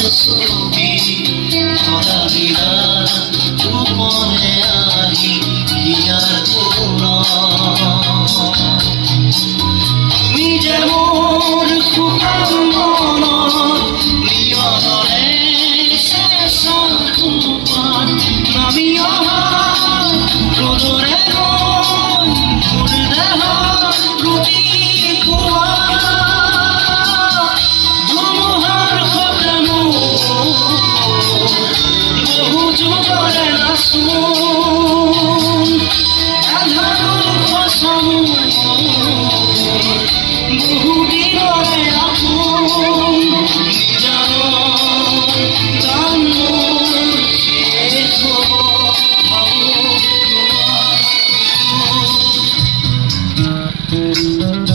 ছবি ধৰা দিলা গোপনে আহি ইয়াৰ নিজে মোৰ শুকান মনত নিয়নৰে চেঁচা সোপাত নামি অহা ৰ'দৰে মোৰ দেহত ৰুটি খোৱা ধুমুহাৰ সতে বহু যুগৰে নাচোন এধাৰ খচামোৰ বহু দিনৰে আপোন নিজান গান মোৰ শেষ হ'ব ভাবোঁ তোমাৰ